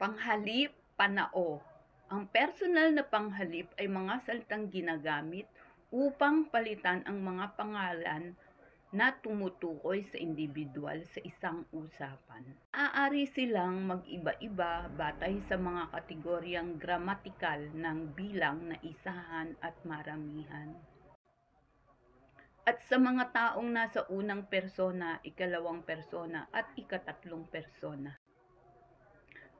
Panghalip, panao. Ang personal na panghalip ay mga salitang ginagamit upang palitan ang mga pangalan na tumutukoy sa individual sa isang usapan. Maaari silang mag-iba-iba batay sa mga kategoryang gramatikal ng bilang na isahan at maramihan. At sa mga taong nasa unang persona, ikalawang persona at ikatatlong persona.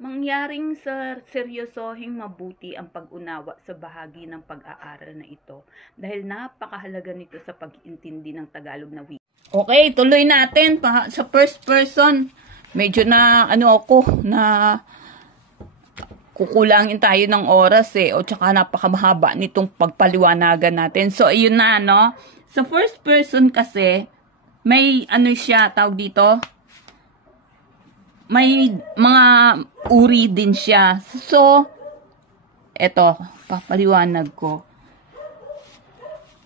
Mangyaring seryosohing mabuti ang pag-unawa sa bahagi ng pag-aaral na ito dahil napakahalaga nito sa pag-intindi ng Tagalog na wika. Okay, tuloy natin sa first person. Medyo na kukulangin tayo ng oras o tsaka napakamahaba nitong pagpaliwanagan natin. So ayun na Sa first person kasi may siya tawag dito. May mga uri din siya. So, eto, papaliwanag ko.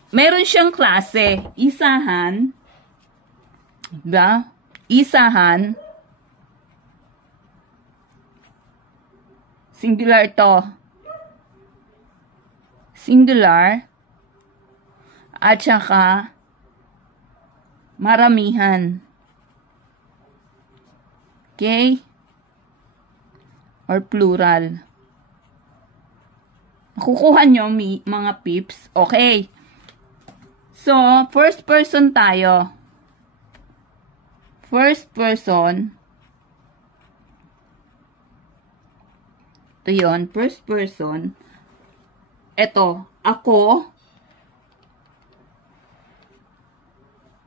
Meron siyang klase, isahan, diba? Isahan, singular to. Singular, at saka, maramihan. Okay? Or plural. Makukuha nyo, mga pips. Okay. So, first person tayo. First person. Ito yun. First person. Ito. Ako.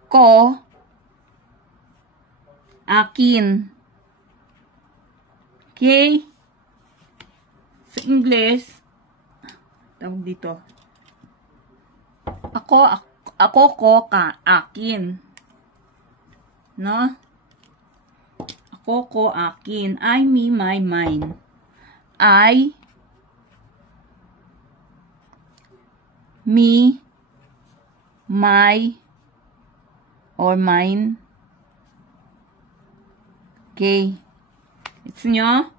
Ko. Akin. Okay? Sa English, tawag dito. Ako, ko, ka, akin. No? Ako, ko, akin. I, me, my, mine. I, me, my, or mine. Okay. It's nyo?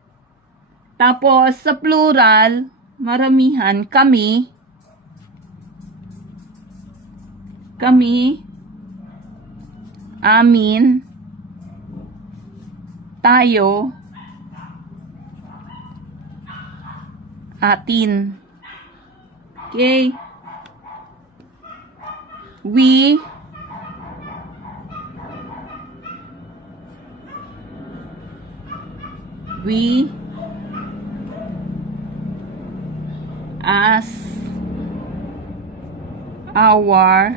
Tapos, sa plural, maramihan, kami. Kami. Amin. Tayo. Atin. Okay. We. We, us, our,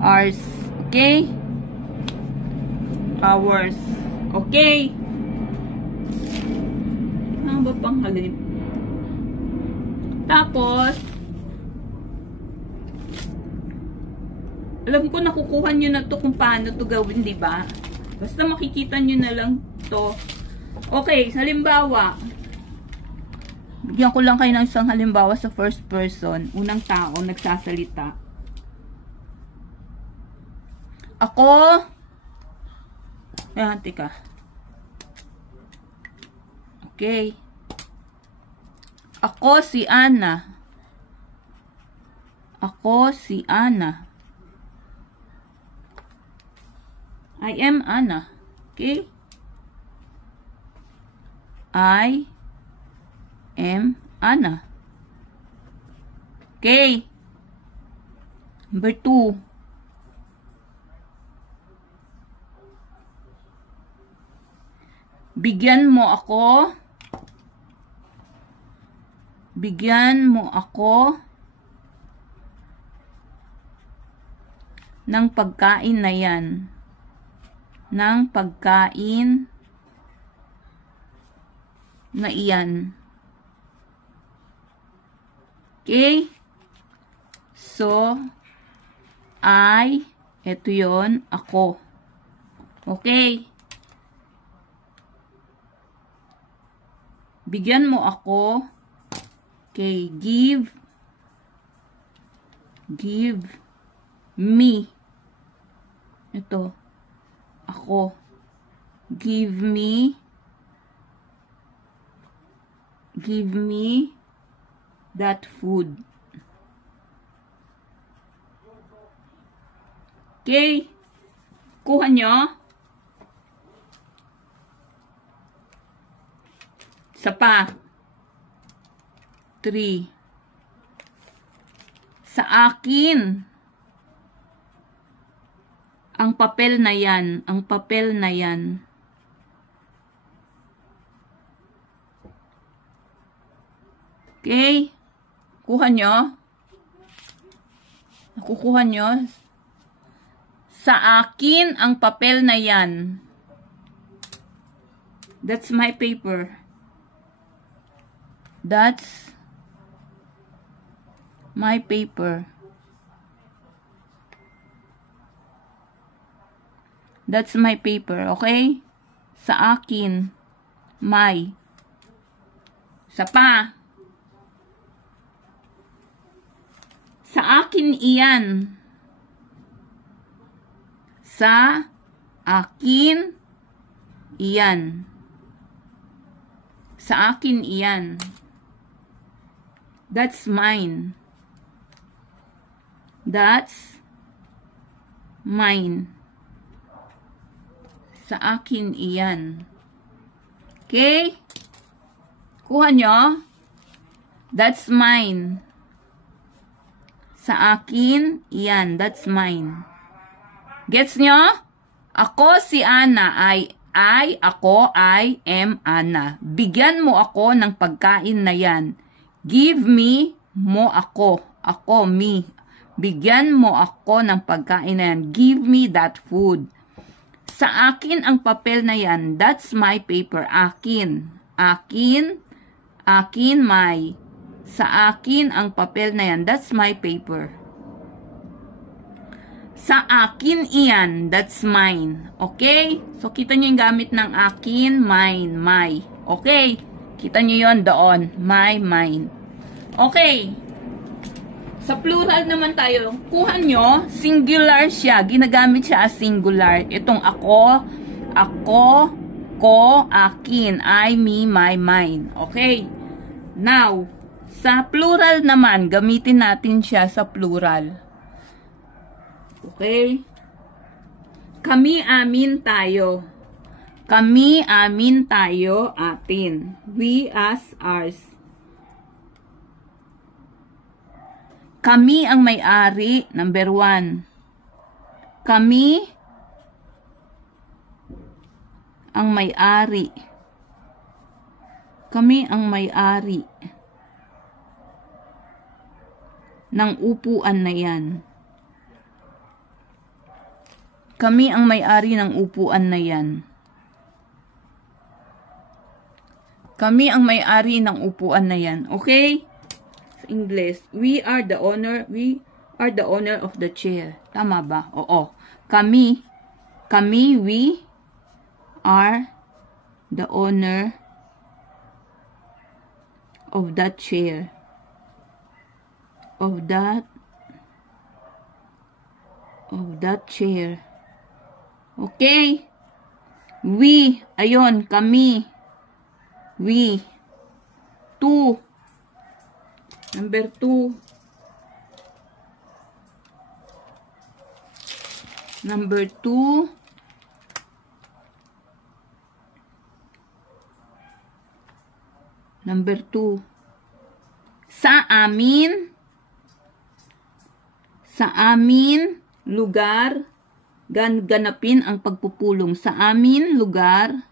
ours, okay? Ours, okay? Ano ba pang halip? Tapos, alam ko nakukuha nyo na to kung paano to gawin, di ba? Basta makikita nyo na lang to. Okay, halimbawa, bigyan ko lang kayo ng isang halimbawa sa first person. Unang tao, nagsasalita. Ako, ayan, tika. Okay. Ako si Ana. Ako si Ana. I am Ana. Okay? I am Ana. Okay. Number 2. Bigyan mo ako. Bigyan mo ako ng pagkain na yan. Ng pagkain na iyan. Okay? So, ito yon, ako. Okay? Bigyan mo ako. Okay, give me. Ito. Ako. Give me Give me that food. Okay? Kuha nyo. Isa pa. 3. Sa akin. Ang papel na yan. Ang papel na yan. Okay? Kuha nyo. Nakukuha nyo. Sa akin ang papel na yan. That's my paper. That's my paper. That's my paper, okay? Sa akin. My. Sa pa. Sa akin iyan. Sa akin iyan. Sa akin iyan. That's mine. That's mine. Sa akin iyan. Okay? Kuha nyo. That's mine. Sa akin iyan. That's mine. Gets nyo? Ako si Ana. Ako, I am Ana. Bigyan mo ako ng pagkain na yan. Give me mo ako. Ako, me. Bigyan mo ako ng pagkain na yan. Give me that food. Sa akin ang papel na yan. That's my paper. Akin. Akin. Akin, my. Sa akin ang papel na yan. That's my paper. Sa akin iyan. That's mine. Okay? So, kita nyo yung gamit ng akin, mine, my. Okay? Kita nyo yon doon. My, mine. Okay. Sa plural naman tayo. Kuha nyo, singular siya. Ginagamit siya as singular. Itong ako, ko, akin, I, me, my, mine. Okay? Now, sa plural naman, gamitin natin siya sa plural. Okay? Kami, amin, tayo. Kami, amin, tayo, atin. We, us, ours. Kami ang may-ari, number 1. Kami ang may-ari. Kami ang may-ari ng upuan na yan. Kami ang may-ari ng upuan na yan. Kami ang may-ari ng upuan na yan. Okay? Sa English, we are the owner of the chair. Tama ba? Oo. Kami, we are the owner of that chair. Of that chair. Okay? We, ayon, kami. We. 2. Number 2. Number 2. Number 2. Sa amin lugar gaganapin ang pagpupulong. Sa amin lugar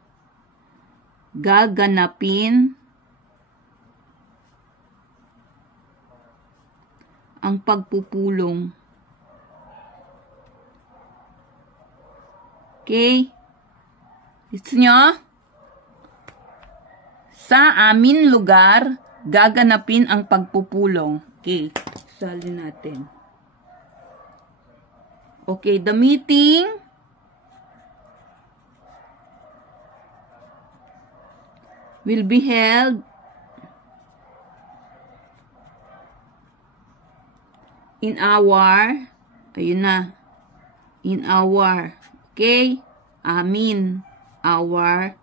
gaganapin ang pagpupulong. Okay? Gusto nyo? Sa amin lugar gaganapin ang pagpupulong. Okay. Salin natin. Okay, the meeting will be held in our, ayun na, in our, okay, amin, our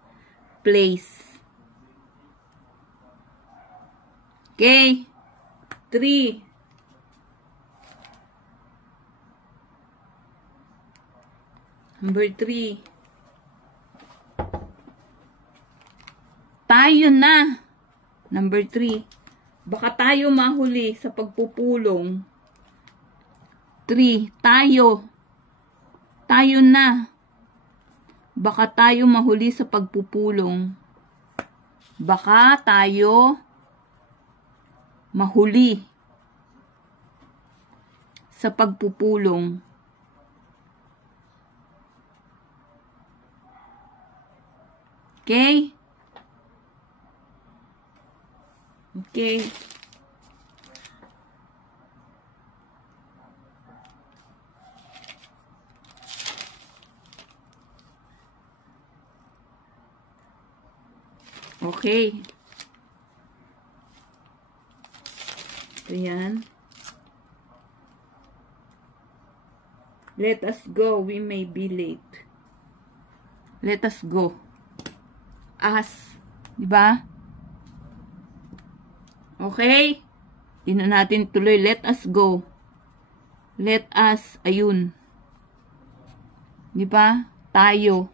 place. Okay? 3. Number 3. Tayo na. Number 3. Baka tayo mahuli sa pagpupulong. 3. Tayo. Tayo na. Baka tayo mahuli sa pagpupulong. Baka tayo mahuli sa pagpupulong. Okay? Okay. Okay. Ayan. Let us go. We may be late. Let us go. Us. Diba? Okay? Hindi na natin tuloy. Let us go. Let us. Ayun. Diba? Tayo.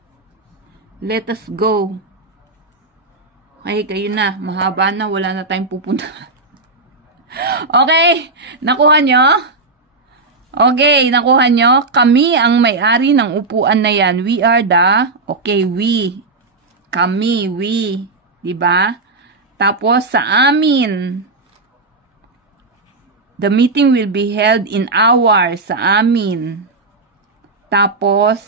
Let us go. Okay, kayo na. Mahaba na. Wala na tayong pupunta. Okay? Nakuha nyo? Okay, nakuha nyo? Kami ang may-ari ng upuan na yan. We are the... Okay, we. Kami, we. Diba? Tapos, sa amin. The meeting will be held in our. Sa amin. Tapos,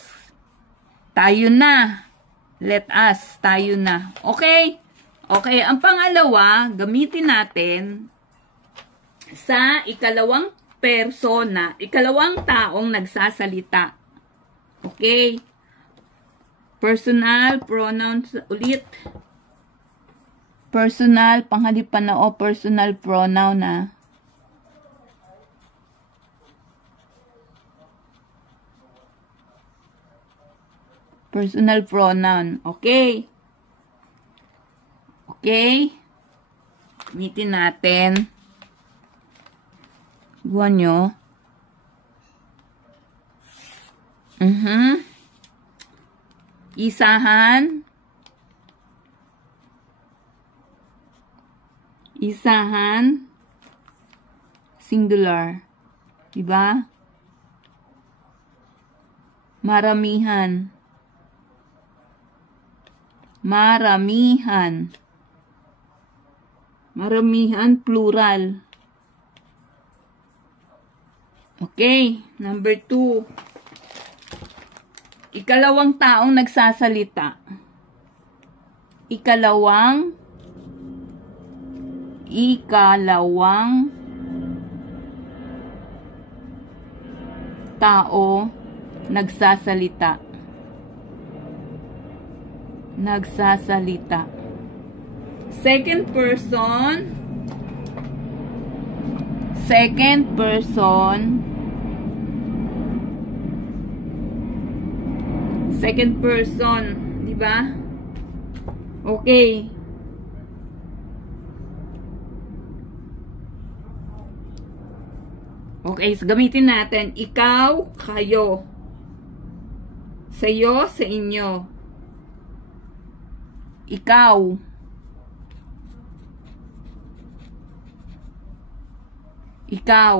tayo na. Let us. Tayo na. Okay? Okay, ang pangalawa, gamitin natin sa ikalawang persona, ikalawang taong nagsasalita. Okay? Personal pronouns ulit. Personal, panghalipan na o personal pronoun na. Personal pronoun. Okay? Okay? Gamitin natin. Buwan nyo. Isahan. Isahan. Singular. Diba? Maramihan. Maramihan. Maramihan, plural. Okay, number 2. Ikalawang taong nagsasalita. Ikalawang tao nagsasalita. Nagsasalita. Second person. Second person. Second person, di ba? Okay. Okay, so gamitin natin ikaw, kayo. Sa'yo, sa inyo. Ikaw. Ikaw.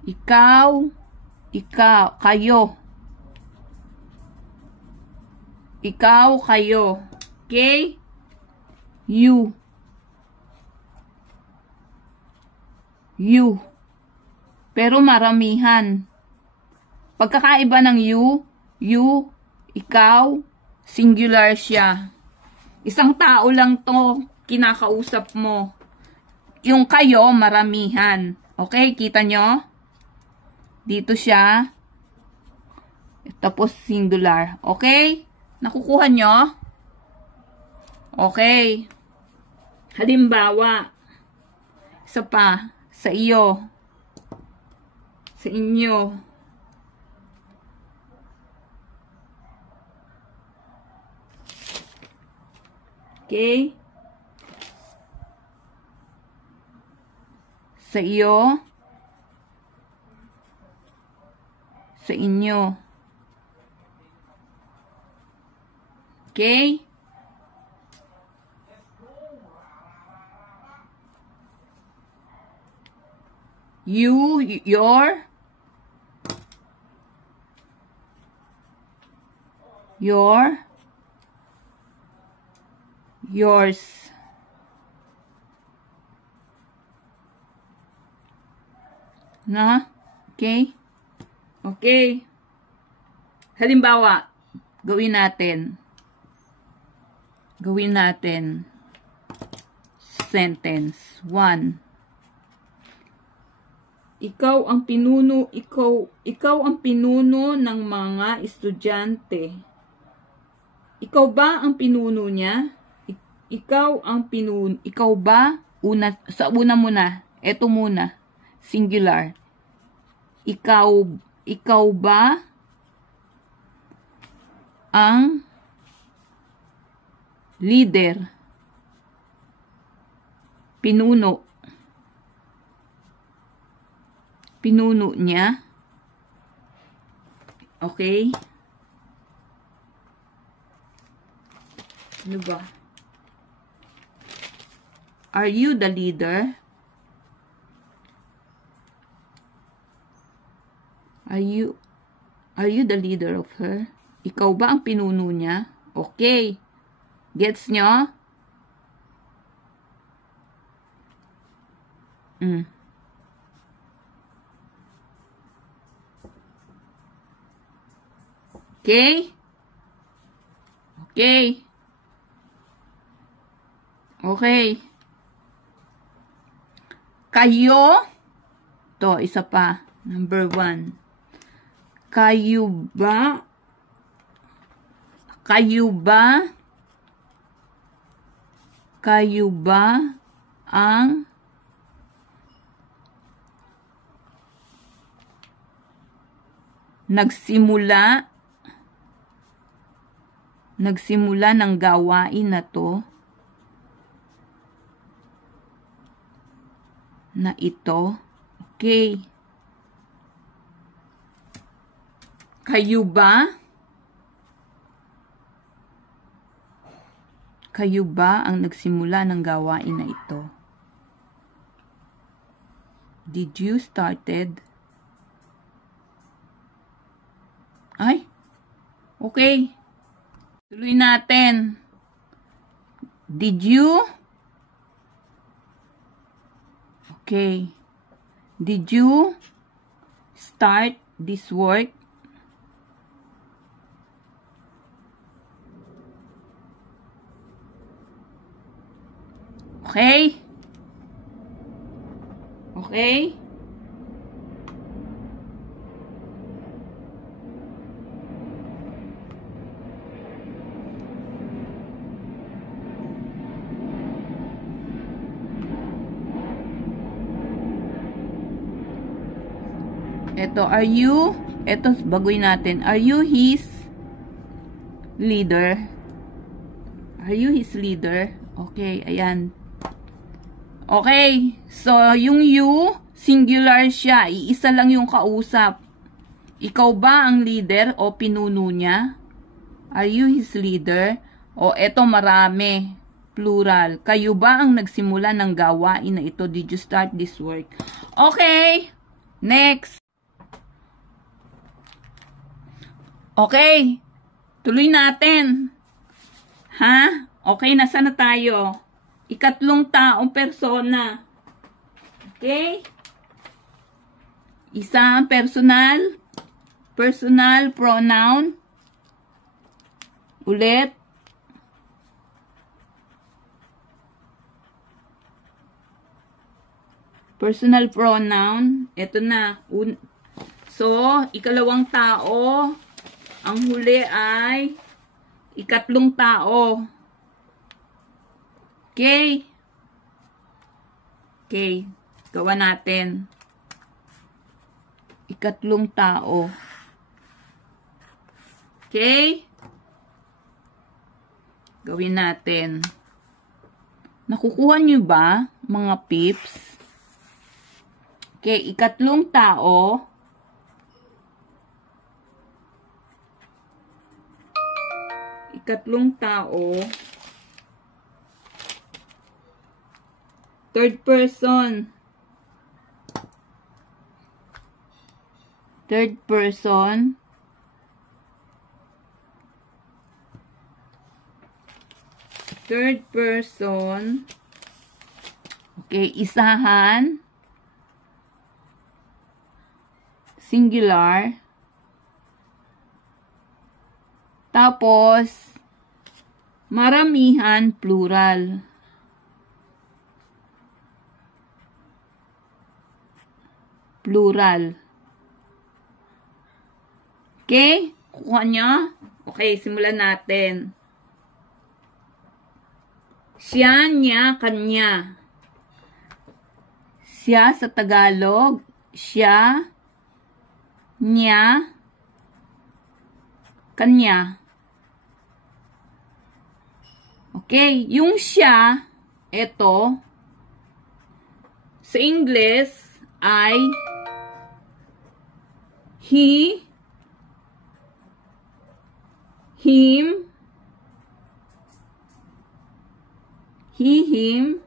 Ikaw. Ikaw. Kayo. Ikaw, kayo. Okay? You. You. Pero maramihan. Pagkakaiba ng you, ikaw, singular siya. Isang tao lang to kinakausap mo. Yung kayo, maramihan. Okay, kita nyo? Dito siya. Tapos singular. Okay? Nakukuha nyo? Okay. Halimbawa, isa pa, sa iyo, sa inyo. Okay? Sa iyo. Sa inyo. Okay? You, yours. Na? Okay? Okay. Halimbawa, gawin natin. Sentence 1. Ikaw ang pinuno ng mga estudyante. Ikaw ba ang pinuno niya? Ikaw ba? Sa una muna. Ito muna. Singular. Ikaw ba ang leader? Pinuno niya. Okay? Ano ba? Are you the leader? Are you the leader of her? Ikaw ba ang pinuno niya? Okay. Gets nyo? Okay? Okay. Okay. Kayo? To, isa pa. Number 1. Kayo ba ang nagsimula ng gawain na to? Na ito? Okay. Kayo ba ang nagsimula ng gawain na ito? Did you started? Ay, okay. Tuloy natin. Did you? Okay. Did you start this work? Okay? Okay? Ito, baguhin natin. Are you his leader? Are you his leader? Okay, ayan. Okay, so yung you, singular siya. Iisa lang yung kausap. Ikaw ba ang leader o pinuno niya? Are you his leader? O eto marami, plural. Kayo ba ang nagsimula ng gawain na ito? Did you start this work? Okay, next. Okay, tuloy natin. Ha? Okay, nasa na tayo? Ikatlong taong persona. Okay? Isang personal pronoun. Ulit. Personal pronoun. Ito na. So, ikalawang tao. Ang huli ay ikatlong tao. Okay? Okay. Gawa natin. Ikatlong tao. Okay? Gawin natin. Nakukuha niyo ba, mga pips? Okay, ikatlong tao. Ikatlong tao. Third person. Third person. Third person. Okay, isahan. Singular. Tapos, maramihan, plural. Plural. Okay? Kuha niya. Okay, simulan natin. Siya, niya, kanya. Siya sa Tagalog. Siya, niya, kanya. Okay, yung siya, ito, sa English ay he, him, he, him,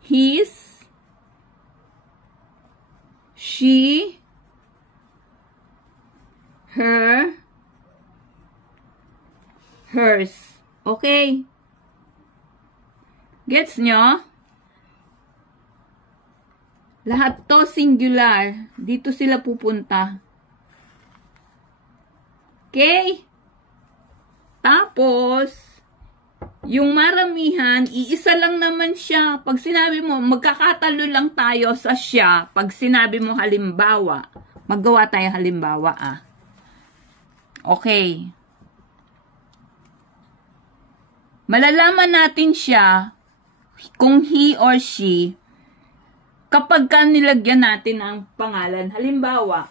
his, she, her, hers. Okay? Gets nyo? Lahat to singular. Dito sila pupunta. Okay? Tapos, yung maramihan, iisa lang naman siya. Pag sinabi mo, magkakatalo lang tayo sa siya. Pag sinabi mo halimbawa, maggawa tayo halimbawa Okay. Malalaman natin siya kung he or she kapag nilagyan natin ang pangalan. Halimbawa,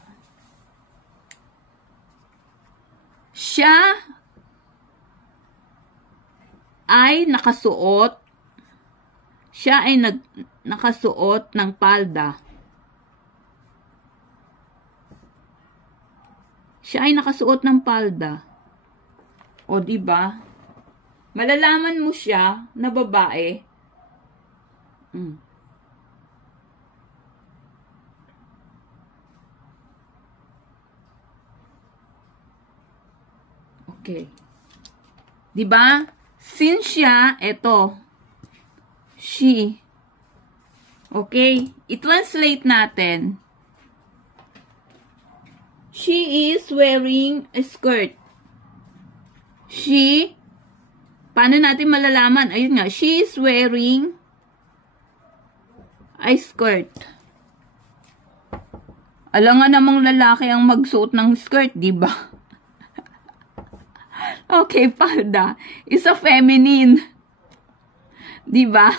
siya ay nakasuot ng palda. Siya ay nakasuot ng palda. O, diba? Malalaman mo siya na babae. Okay. Diba? Since siya, eto. She. Okay? I-translate natin. She is wearing a skirt. She, paano natin malalaman? Ayun nga, she is wearing a skirt. Alam nga namang lalaki ang magsuot ng skirt, di ba? Okay, palda. It's a feminine. Di ba?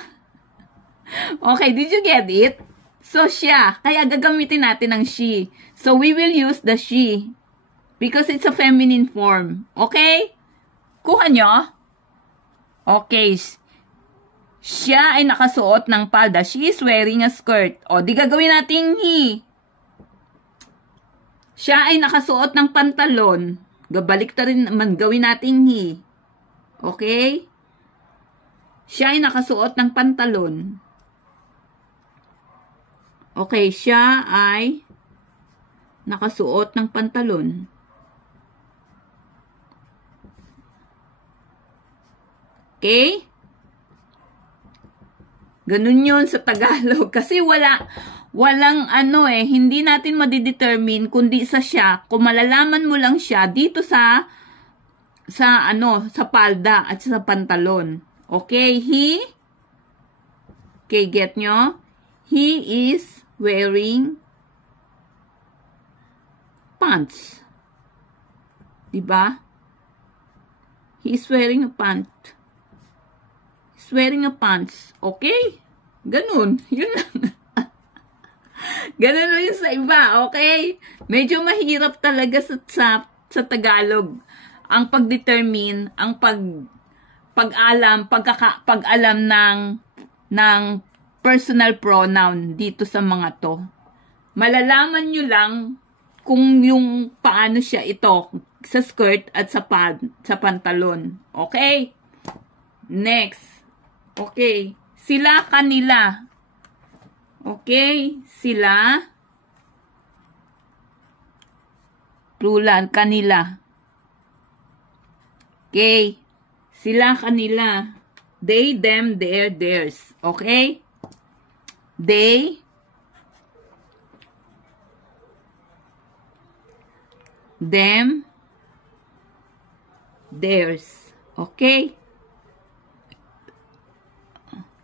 Okay, did you get it? So, siya. Kaya gagamitin natin ang she. So, we will use the she. Because it's a feminine form. Okay? Kuha nyo? Okay. Siya ay nakasuot ng palda. She is wearing a skirt. O, di gagawin natin he. Siya ay nakasuot ng pantalon. Gabalik ta rin naman. Gawin natin he. Okay? Siya ay nakasuot ng pantalon. Okay, siya ay nakasuot ng pantalon. Okay? Ganun yun sa Tagalog. Kasi walang hindi natin madidetermine kundi sa siya. Kung malalaman mo lang siya dito sa palda at sa pantalon. Okay, he. Okay, get nyo? He is wearing pants. Diba? He is wearing a pant. He's wearing a pants. Okay? Ganun. Yun lang. Ganun rin sa iba. Okay? Medyo mahirap talaga sa Tagalog ang pag-determine, ang pag-alam ng personal pronoun dito sa mga to. Malalaman nyo lang kung yung paano siya ito sa skirt at sa pantalon. Okay? Next. Okay. Sila, kanila. Okay? Sila. Plural, kanila. Okay? Sila, kanila. They, them, their, theirs. Okay? They. Them. Theirs. Okay?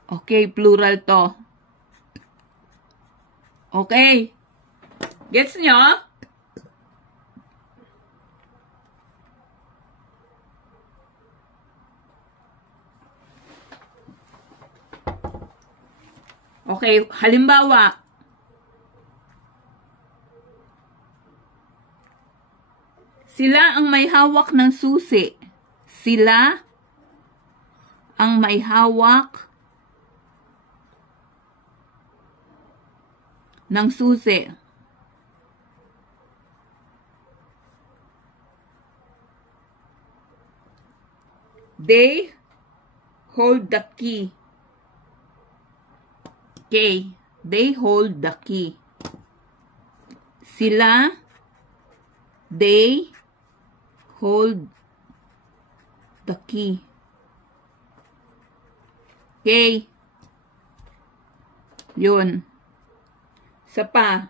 Okay, plural to. Okay? Gets nyo? Okay, halimbawa, sila ang may hawak ng susi. Sila ang may hawak ng susi. They hold the key. Okay, they hold the key. Sila, they hold the key. Okay. Yun. Isa pa.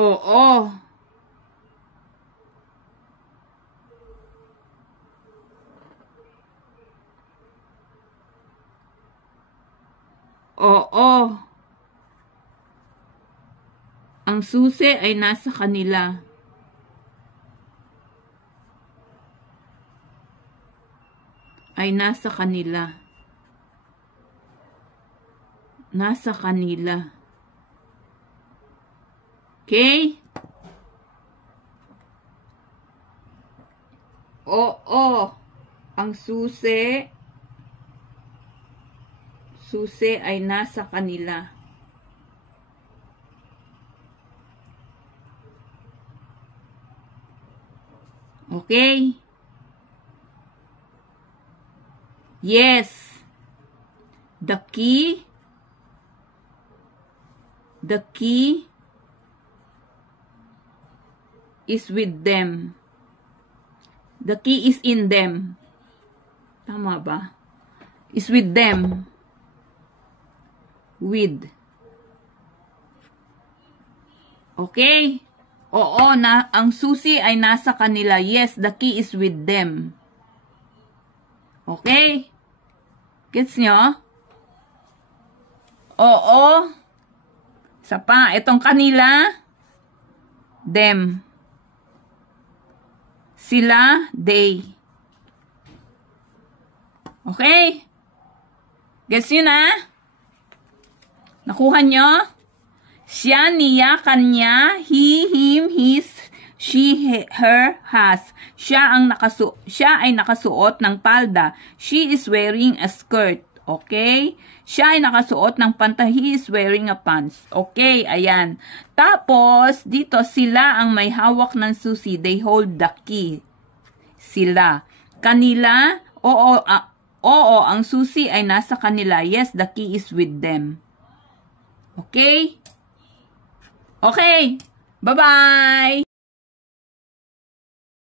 Oo. Oo. Ang susi ay nasa kanila. Ay nasa kanila. Nasa kanila. Okay? Oo. Ang susi ay nasa kanila. Okay? Yes. The key is with them. The key is in them. Tama ba? Is with them. With. Okay? Oo, ang susi ay nasa kanila. Yes, the key is with them. Okay? Gets nyo? Oo. Isa pa, itong kanila. Them. Sila, they. Okay? Gets nyo na? Nakuha nyo? Siya, niya, kanya, he, him, his, she, her, has. Siya ay nakasuot ng palda. She is wearing a skirt. Okay? Siya ay nakasuot ng pantalon. He is wearing a pants. Okay, ayan. Tapos, dito, sila ang may hawak ng susi. They hold the key. Sila. Kanila, oo, ang susi ay nasa kanila. Yes, the key is with them. Okay? Okay. Bye-bye.